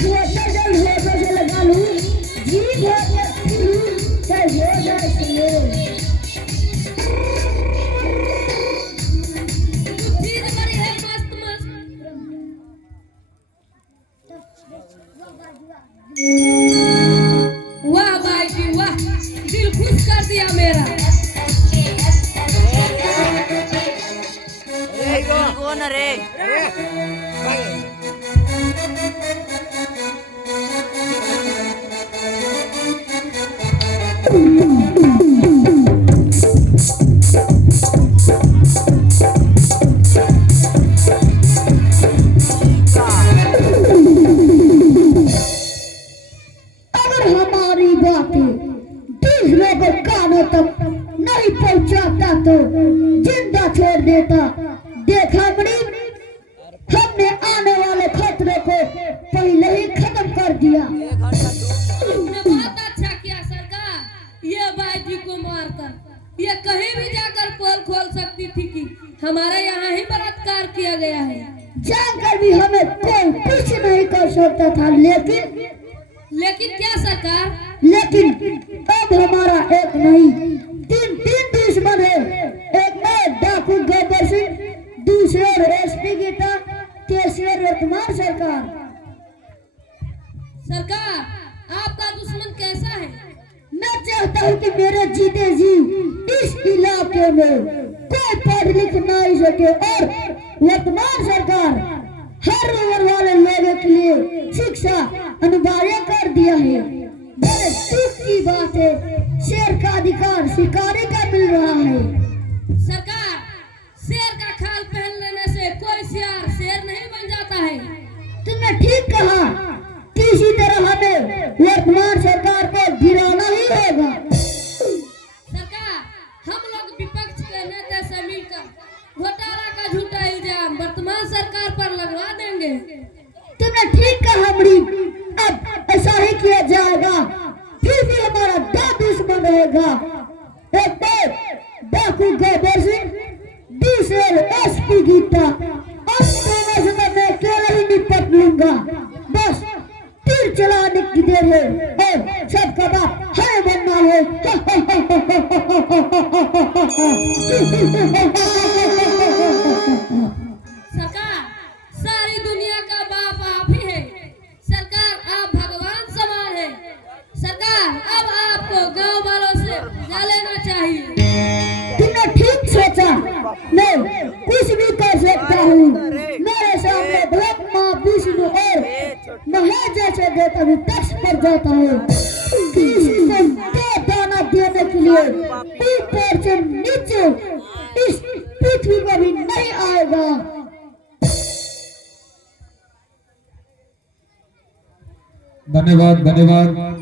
थिएटर जल्द होटल से लगा लूं। जी भर के पी लूं चाहे हो जाए सुनो। तू चीज बड़ी है मस्त मस्त। वाह भाई जी वाह, दिल खुश कर दिया मेरा। कौन रे अगर हमारी बातें दूसरों को कानों तक नहीं पहुंचाता तो जिंदा छोड़ देता। देखा बड़ी, हमने आने वाले खतरे को पहले ही खत्म कर दिया। तुमने बहुत अच्छा किया सरकार, ये भाई जी को मारकर। ये कहीं भी जाकर पोल खोल सकती थी कि हमारे यहाँ ही बलात्कार किया गया है। जानकर भी हमें कोई कुछ नहीं कर सकता था, लेकिन क्या सरकार? लेकिन अब हमारा एक नहीं तीन दुश्मन है। एक मैं डाकू गब्बर सिंह, दूसरे एसपी गीता, तीसरे वर्तमान सरकार। सरकार आपका दुश्मन कैसा है? मैं चाहता हूँ कि मेरे जीते जी इस इलाके में कोई पढ़ लिख नहीं सके और वर्तमान सरकार हर उम्र वाले लोगों के लिए शिक्षा अनिवार्य कर दिया है। बड़े दुख की बात है, शेर का अधिकार शिकारी का मिल रहा है। सरकार शेर का खाल पहन लेने से कोई शेर नहीं बन जाता है। तुमने ठीक कहा कि इसी तरह हमें वर्तमान सरकार को गिराना ही होगा। सरकार हम लोग विपक्ष के नेता से मिलकर घोटाला का झूठा इल्जाम वर्तमान सरकार पर लगवा देंगे। तुमने ठीक कहा बड़ी, अब ऐसा ही किया जाएगा। फिर भी हमारा दो दुश्मन रहेगा, एक तो डाकू गब्बर सिंह, दूसरे एसपी गीता। अब दोनों से मैं अकेला ही निपट लूंगा। बस तीर चलाने की देर है और सबका बाप है बनना है। सरकार सारी दुनिया का बाप आप ही है। सरकार आप भगवान समान है। सरकार अब आपको गांव वालों से बुझा लेना चाहिए। तुमने ठीक सोचा, मैं कुछ भी कर सकता हूँ। मेरे सामने ब्रह्मा विष्णु और महेश जैसे देवता भी तख्त पर जाता है। किसी को दो दाना देने के लिए ऊपर से नीचे इस पृथ्वी पर भी नहीं आएगा। धन्यवाद धन्यवाद।